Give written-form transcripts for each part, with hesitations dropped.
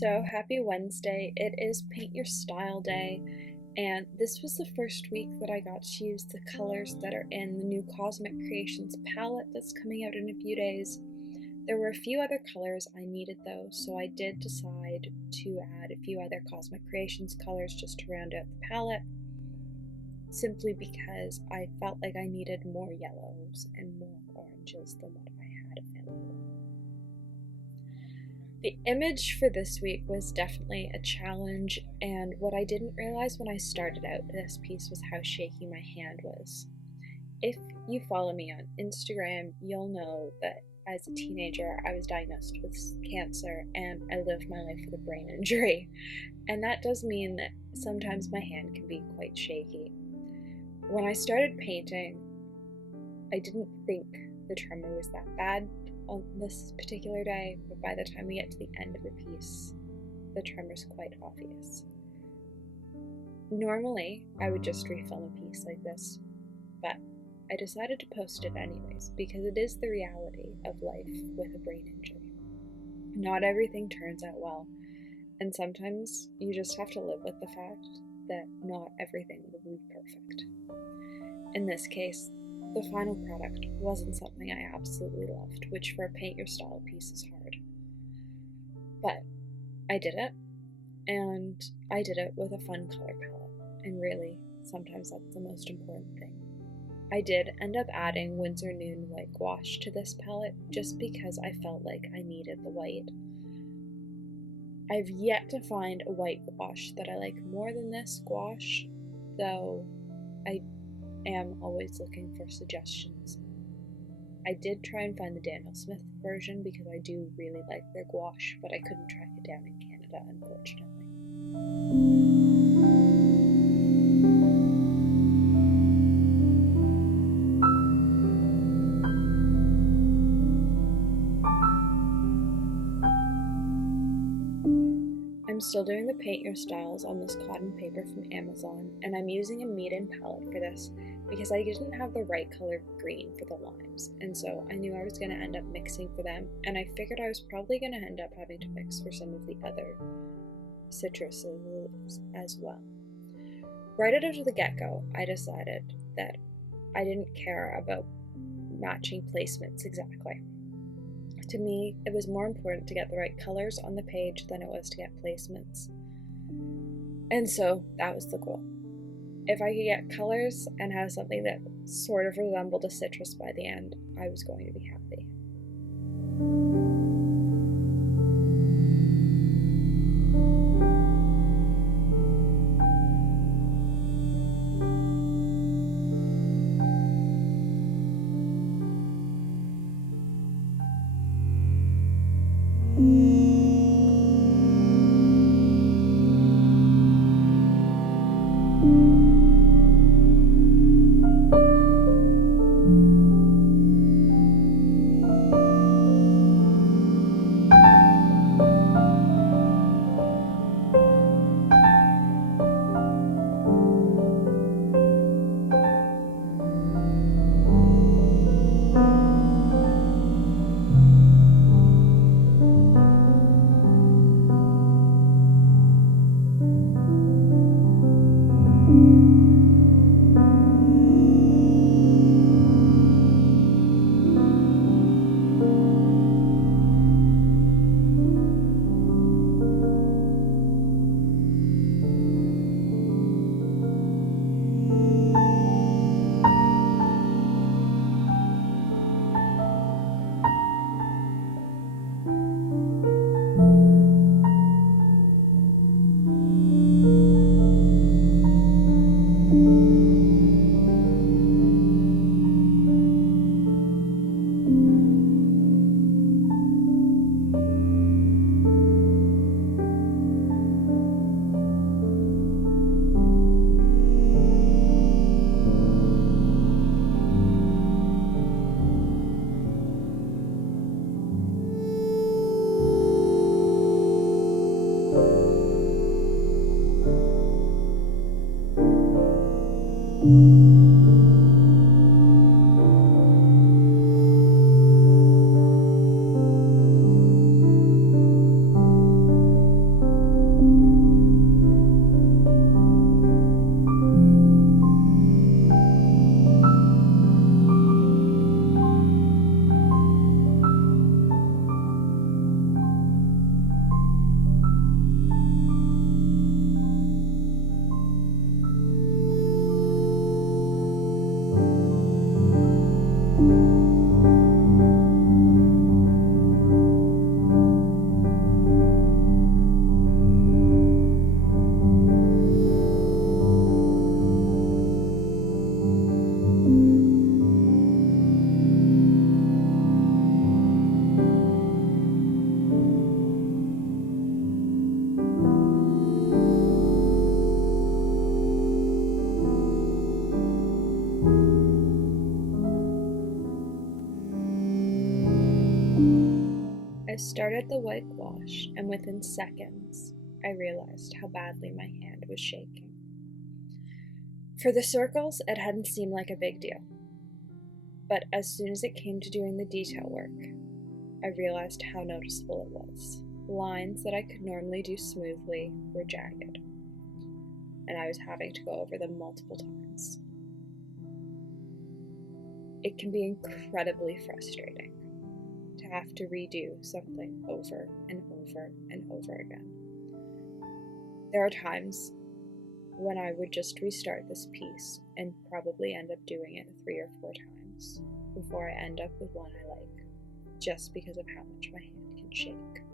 So happy Wednesday. It is Paint Your Style Day, and this was the first week that I got to use the colors that are in the new Cosmic Creations palette that's coming out in a few days. There were a few other colors I needed though, so I did decide to add a few other Cosmic Creations colors just to round out the palette, simply because I felt like I needed more yellows and more oranges than what I had available. The image for this week was definitely a challenge, and what I didn't realize when I started out this piece was how shaky my hand was. If you follow me on Instagram, you'll know that as a teenager I was diagnosed with cancer and I lived my life with a brain injury, and that does mean that sometimes my hand can be quite shaky. When I started painting, I didn't think the tremor was that bad on this particular day, but by the time we get to the end of the piece, the tremor's quite obvious. Normally, I would just refilm a piece like this, but I decided to post it anyways because it is the reality of life with a brain injury. Not everything turns out well, and sometimes you just have to live with the fact that not everything will be perfect. In this case, the final product wasn't something I absolutely loved, which for a paint your style piece is hard. But I did it, and I did it with a fun color palette, and really, sometimes that's the most important thing. I did end up adding Winsor Noon White Gouache to this palette just because I felt like I needed the white. I've yet to find a white gouache that I like more than this gouache, though I am always looking for suggestions. I did try and find the Daniel Smith version because I do really like their gouache, but I couldn't track it down in Canada, unfortunately. I'm still doing the paint your styles on this cotton paper from Amazon, and I'm using a medium palette for this because I didn't have the right color green for the limes, and so I knew I was going to end up mixing for them, and I figured I was probably going to end up having to mix for some of the other citruses as well. Right out of the get-go, I decided that I didn't care about matching placements exactly. To me, it was more important to get the right colors on the page than it was to get placements. And so that was the goal. If I could get colors and have something that sort of resembled a citrus by the end, I was going to be happy. started the white gouache, and within seconds, I realized how badly my hand was shaking. For the circles, it hadn't seemed like a big deal. But as soon as it came to doing the detail work, I realized how noticeable it was. Lines that I could normally do smoothly were jagged, and I was having to go over them multiple times. It can be incredibly frustrating to have to redo something over and over and over again. There are times when I would just restart this piece and probably end up doing it 3 or 4 times before I end up with one I like, just because of how much my hand can shake.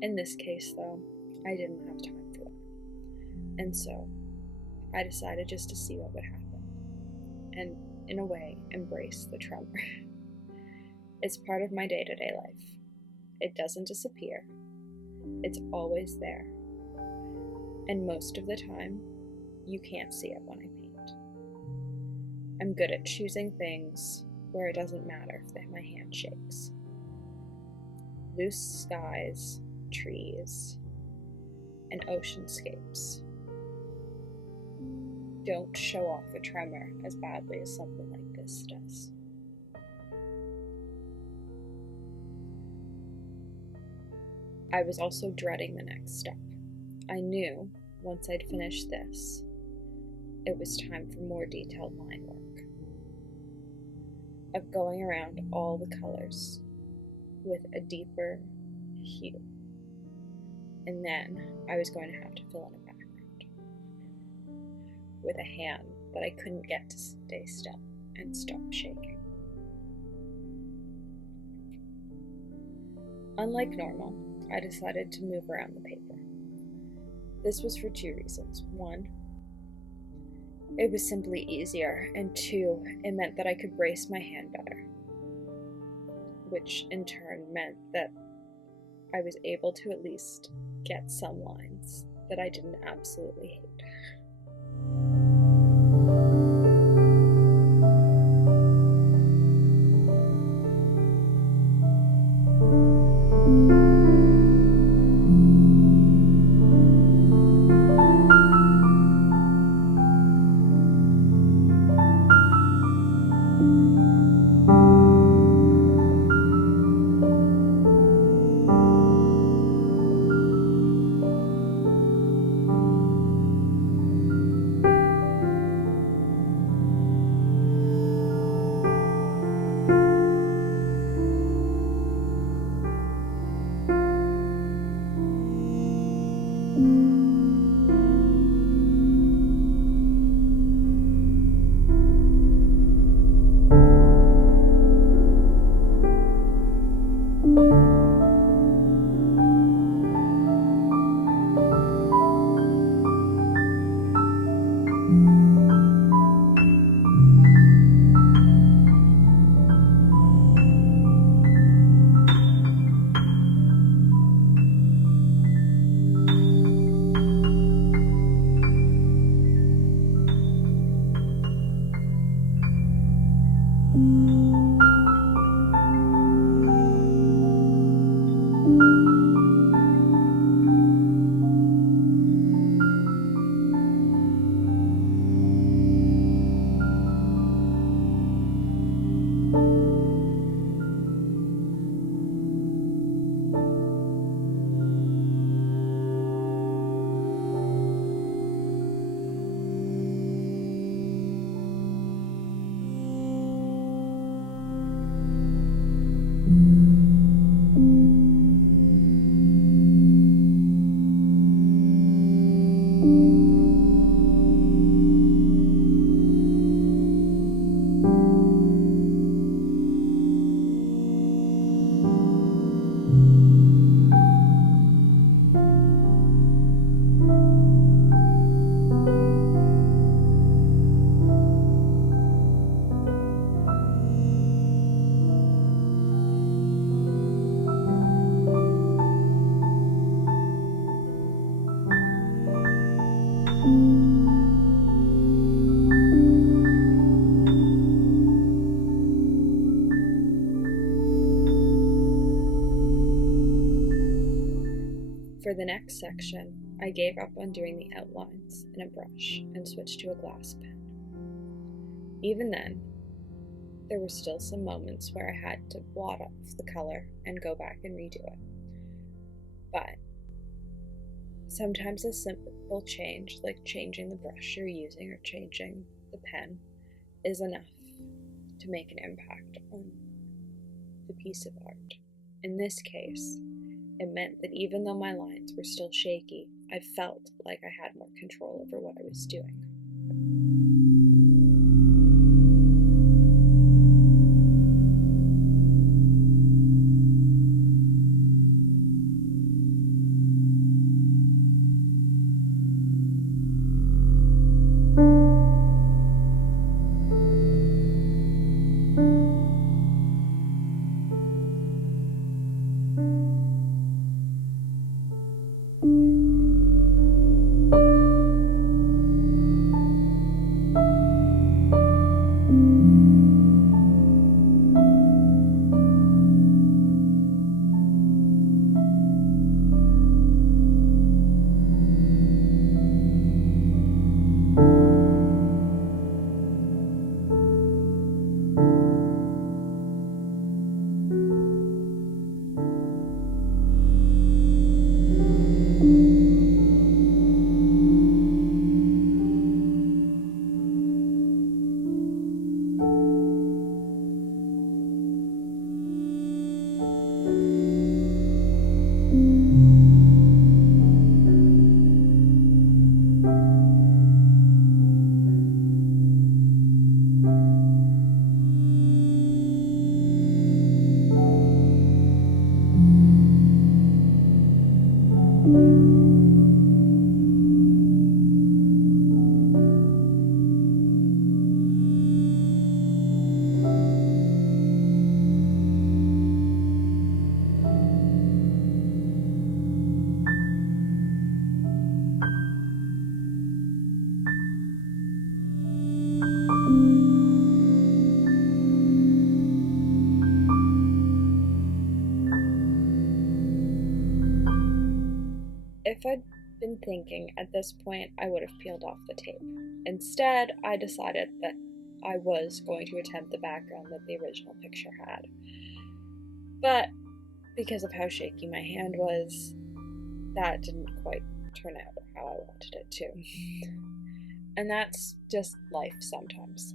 In this case, though, I didn't have time for that, and so I decided just to see what would happen, and in a way, embrace the tremor. It's part of my day-to-day life. It doesn't disappear. It's always there. And most of the time, you can't see it when I paint. I'm good at choosing things where it doesn't matter if my hand shakes. Loose skies, trees, and oceanscapes don't show off a tremor as badly as something like this does. I was also dreading the next step. I knew, once I'd finished this, it was time for more detailed line work, of going around all the colors with a deeper hue, and then I was going to have to fill in a background with a hand that I couldn't get to stay still and stop shaking. Unlike normal, I decided to move around the paper. This was for 2 reasons. 1, it was simply easier, and 2, it meant that I could brace my hand better, which in turn meant that I was able to at least get some lines that I didn't absolutely hate. For the next section, I gave up on doing the outlines in a brush and switched to a glass pen. Even then, there were still some moments where I had to blot off the color and go back and redo it. But sometimes a simple change, like changing the brush you're using or changing the pen, is enough to make an impact on the piece of art. In this case, it meant that even though my lines were still shaky, I felt like I had more control over what I was doing. If I'd been thinking at this point, I would have peeled off the tape. Instead, I decided that I was going to attempt the background that the original picture had. But because of how shaky my hand was, that didn't quite turn out how I wanted it to. And that's just life sometimes.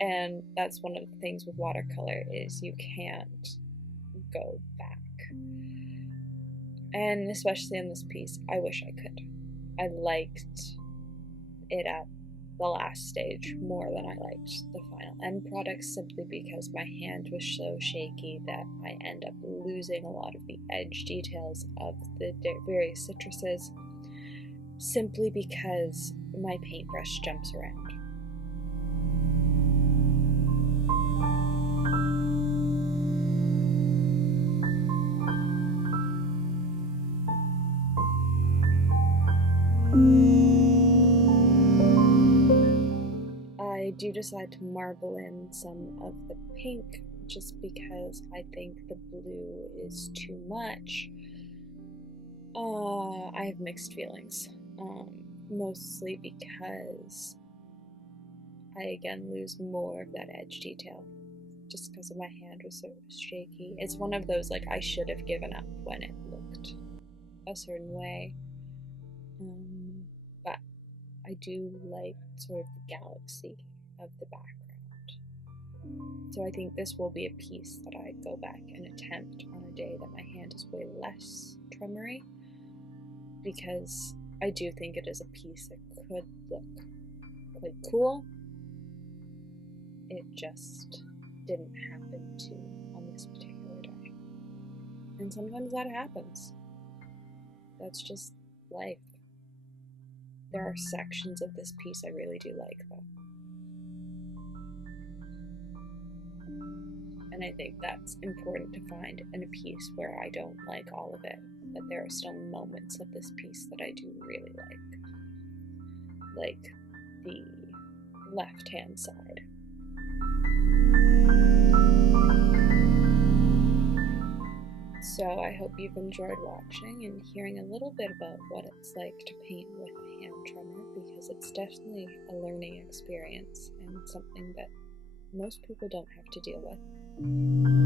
And that's one of the things with watercolor is you can't go back. And especially in this piece, I wish I could. I liked it at the last stage more than I liked the final end product, simply because my hand was so shaky that I end up losing a lot of the edge details of the various citruses, simply because my paintbrush jumps around. I do decide to marble in some of the pink just because I think the blue is too much. I have mixed feelings, mostly because I again lose more of that edge detail just because my hand was so shaky. It's one of those, like, I should have given up when it looked a certain way. But I do like sort of the galaxy of the background. So I think this will be a piece that I go back and attempt on a day that my hand is way less tremory, because I do think it is a piece that could look quite cool. It just didn't happen to on this particular day. And sometimes that happens. That's just life. There are sections of this piece I really do like, though. And I think that's important to find in a piece where I don't like all of it, that there are still moments of this piece that I do really like the left-hand side. So I hope you've enjoyed watching and hearing a little bit about what it's like to paint with a hand tremor, because it's definitely a learning experience and something that most people don't have to deal with.